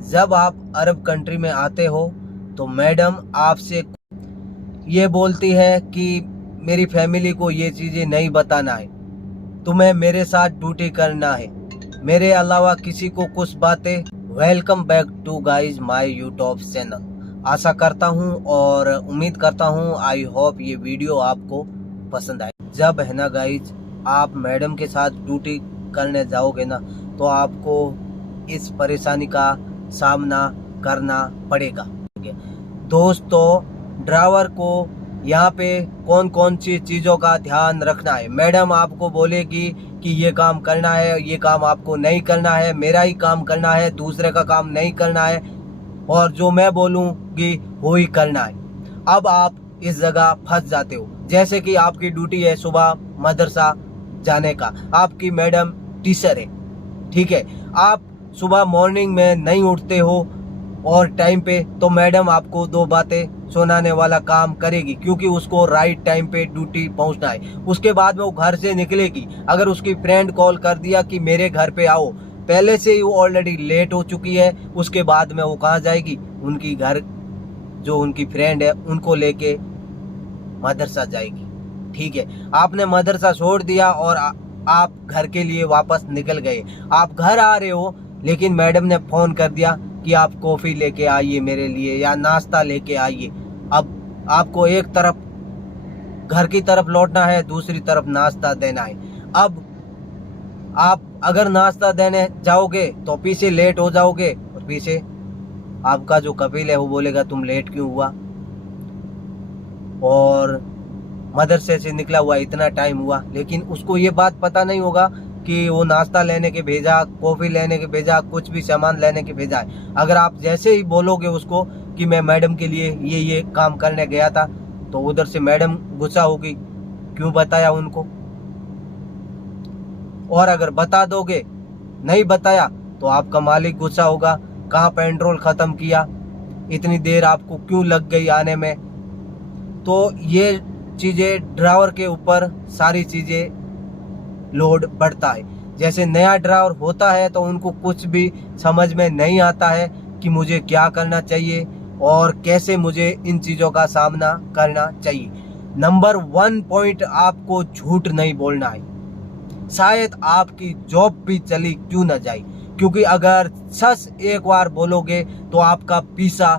जब आप Arab country में आते हो तो मैडम आपसे ये बोलती है कि मेरी फैमिली को ये चीज़ें नहीं बताना है, तुम्हें मेरे साथ ड्यूटी करना है, मेरे अलावा किसी को कुछ बातें। Welcome back to guys my YouTube channel. आशा करता हूँ और उम्मीद करता हूँ आई होप ये वीडियो आपको पसंद आए। जब है ना गाइज आप मैडम के साथ ड्यूटी करने जाओगे ना तो आपको इस परेशानी का सामना करना पड़ेगा। दोस्तों ड्राइवर को यहाँ पे कौन कौन सी चीज़ों का ध्यान रखना है। मैडम आपको बोलेगी कि ये काम करना है, ये काम आपको नहीं करना है, मेरा ही काम करना है, दूसरे का काम नहीं करना है, और जो मैं बोलूँगी वो ही करना है। अब आप इस जगह फंस जाते हो। जैसे कि आपकी ड्यूटी है सुबह मदरसा जाने का, आपकी मैडम टीचर है, ठीक है, आप सुबह मॉर्निंग में नहीं उठते हो और टाइम पे, तो मैडम आपको दो बातें सुनाने वाला काम करेगी, क्योंकि उसको राइट टाइम पे ड्यूटी पहुंचना है। उसके बाद में वो घर से निकलेगी, अगर उसकी फ्रेंड कॉल कर दिया कि मेरे घर पे आओ, पहले से ही वो ऑलरेडी लेट हो चुकी है। उसके बाद में वो कहाँ जाएगी, उनकी घर जो उनकी फ्रेंड है उनको लेके मदरसा जाएगी। ठीक है, आपने मदरसा छोड़ दिया और आप घर के लिए वापस निकल गए। आप घर आ रहे हो लेकिन मैडम ने फोन कर दिया कि आप कॉफी लेके आइए मेरे लिए या नाश्ता लेके आइए। अब आपको एक तरफ घर की तरफ लौटना है, दूसरी तरफ नाश्ता देना है। अब आप अगर नाश्ता देने जाओगे तो पीछे लेट हो जाओगे और पीछे आपका जो कपिल है वो बोलेगा तुम लेट क्यों हुआ, और मदरसे से निकला हुआ इतना टाइम हुआ। लेकिन उसको ये बात पता नहीं होगा कि वो नाश्ता लेने के भेजा, कॉफ़ी लेने के भेजा, कुछ भी सामान लेने के भेजा है। अगर आप जैसे ही बोलोगे उसको कि मैं मैडम के लिए ये काम करने गया था, तो उधर से मैडम गुस्सा होगी, क्यों बताया उनको। और अगर बता दोगे, नहीं बताया, तो आपका मालिक गुस्सा होगा, कहाँ पेट्रोल ख़त्म किया, इतनी देर आपको क्यों लग गई आने में। तो ये चीज़ें ड्राइवर के ऊपर सारी चीज़ें लोड बढ़ता है। जैसे नया ड्राइवर होता है तो उनको कुछ भी समझ में नहीं आता है कि मुझे क्या करना चाहिए और कैसे मुझे इन चीज़ों का सामना करना चाहिए। नंबर 1 पॉइंट, आपको झूठ नहीं बोलना है। शायद आपकी जॉब भी चली क्यों ना जाए, क्योंकि अगर सच एक बार बोलोगे तो आपका पीछा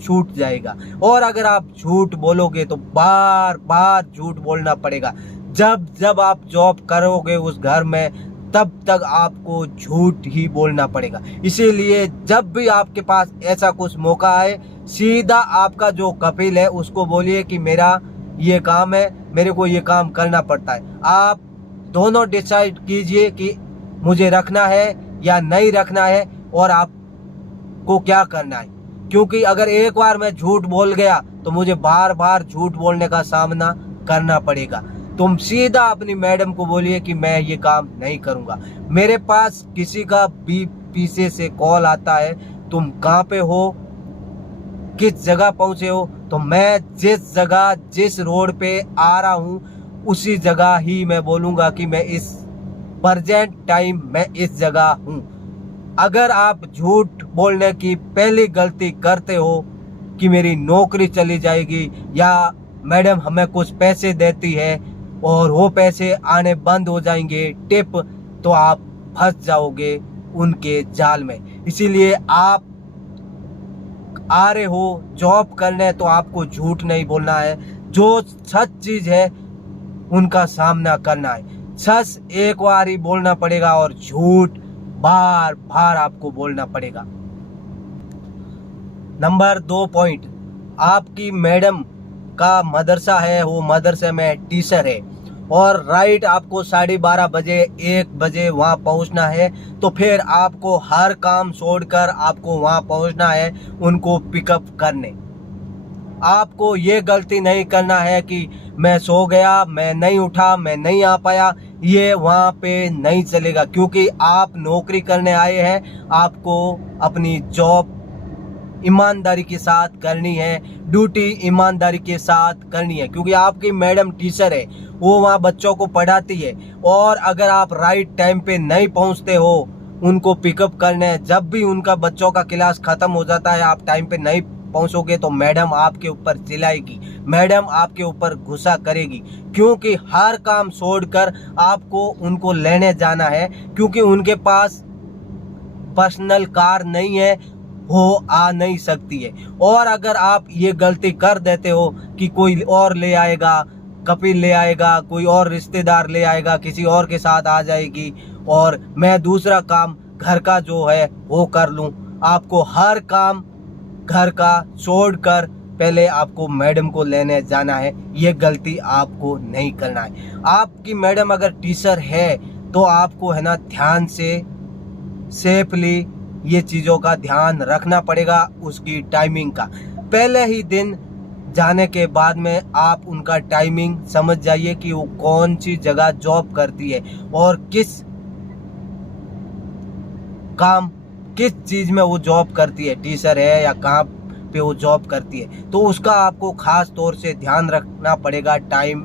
छूट जाएगा, और अगर आप झूठ बोलोगे तो बार बार झूठ बोलना पड़ेगा। जब जब आप जॉब करोगे उस घर में, तब तक आपको झूठ ही बोलना पड़ेगा। इसीलिए जब भी आपके पास ऐसा कुछ मौका आए, सीधा आपका जो कपिल है उसको बोलिए कि मेरा ये काम है, मेरे को ये काम करना पड़ता है। आप दोनों डिसाइड कीजिए कि मुझे रखना है या नहीं रखना है और आपको क्या करना है। क्योंकि अगर एक बार मैं झूठ बोल गया तो मुझे बार बार झूठ बोलने का सामना करना पड़ेगा। तुम सीधा अपनी मैडम को बोलिए कि मैं ये काम नहीं करूँगा। मेरे पास किसी का भी पीछे से कॉल आता है, तुम कहाँ पे हो, किस जगह पहुँचे हो, तो मैं जिस जगह जिस रोड पे आ रहा हूँ उसी जगह ही मैं बोलूँगा कि मैं इस प्रेजेंट टाइम मैं इस जगह हूँ। अगर आप झूठ बोलने की पहली गलती करते हो कि मेरी नौकरी चली जाएगी या मैडम हमें कुछ पैसे देती है और वो पैसे आने बंद हो जाएंगे टिप, तो आप फंस जाओगे उनके जाल में। इसीलिए आप आ रहे हो जॉब करने तो आपको झूठ नहीं बोलना है, जो सच चीज है उनका सामना करना है। सच एक बार ही बोलना पड़ेगा और झूठ बार बार आपको बोलना पड़ेगा। नंबर 2 पॉइंट, आपकी मैडम का मदरसा है, वो मदरसे में टीचर है और राइट आपको 12:30 बजे 1 बजे वहाँ पहुँचना है, तो फिर आपको हर काम छोड़कर आपको वहाँ पहुँचना है उनको पिकअप करने। आपको ये गलती नहीं करना है कि मैं सो गया, मैं नहीं उठा, मैं नहीं आ पाया, ये वहाँ पे नहीं चलेगा। क्योंकि आप नौकरी करने आए हैं, आपको अपनी जॉब ईमानदारी के साथ करनी है, ड्यूटी ईमानदारी के साथ करनी है। क्योंकि आपकी मैडम टीचर है, वो वहाँ बच्चों को पढ़ाती है, और अगर आप राइट टाइम पे नहीं पहुँचते हो उनको पिकअप करने, जब भी उनका बच्चों का क्लास खत्म हो जाता है, आप टाइम पे नहीं पहुंचोगे तो मैडम आपके ऊपर चिल्लाएगी, मैडम आपके ऊपर गुस्सा करेगी, क्योंकि हर काम छोड़कर आपको उनको लेने जाना है, क्योंकि उनके पास पर्सनल कार नहीं है, वो आ नहीं सकती है। और अगर आप ये गलती कर देते हो कि कोई और ले आएगा, कपिल ले आएगा, कोई और रिश्तेदार ले आएगा, किसी और के साथ आ जाएगी और मैं दूसरा काम घर का जो है वो कर लूँ, आपको हर काम घर का छोड़कर पहले आपको मैडम को लेने जाना है। ये गलती आपको नहीं करना है। आपकी मैडम अगर टीचर है तो आपको है ना ध्यान से सेफली ये चीज़ों का ध्यान रखना पड़ेगा, उसकी टाइमिंग का। पहले ही दिन जाने के बाद में आप उनका टाइमिंग समझ जाइए कि वो कौन सी जगह जॉब करती है और किस चीज़ में वो जॉब करती है, टीचर है या कहाँ पे वो जॉब करती है, तो उसका आपको खास तौर से ध्यान रखना पड़ेगा, टाइम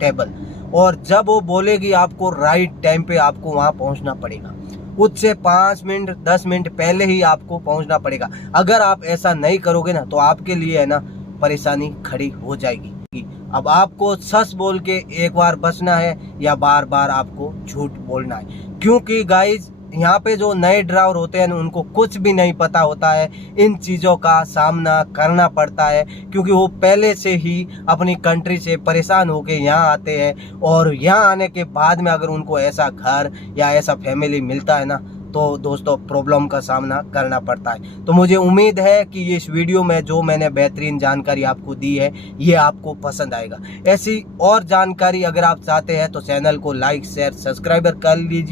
टेबल। और जब वो बोलेगी आपको राइट टाइम पे आपको वहाँ पहुँचना पड़ेगा, उससे 5 मिनट 10 मिनट पहले ही आपको पहुँचना पड़ेगा। अगर आप ऐसा नहीं करोगे ना तो आपके लिए है ना परेशानी खड़ी हो जाएगी। अब आपको सच बोल के एक बार बचना है या बार बार आपको झूठ बोलना है, क्योंकि गाइज यहाँ पे जो नए ड्राइवर होते हैं उनको कुछ भी नहीं पता होता है, इन चीज़ों का सामना करना पड़ता है, क्योंकि वो पहले से ही अपनी कंट्री से परेशान होके यहाँ आते हैं और यहाँ आने के बाद में अगर उनको ऐसा घर या ऐसा फैमिली मिलता है ना तो दोस्तों प्रॉब्लम का सामना करना पड़ता है। तो मुझे उम्मीद है कि इस वीडियो में जो मैंने बेहतरीन जानकारी आपको दी है ये आपको पसंद आएगा। ऐसी और जानकारी अगर आप चाहते हैं तो चैनल को लाइक शेयर सब्सक्राइबर कर लीजिए।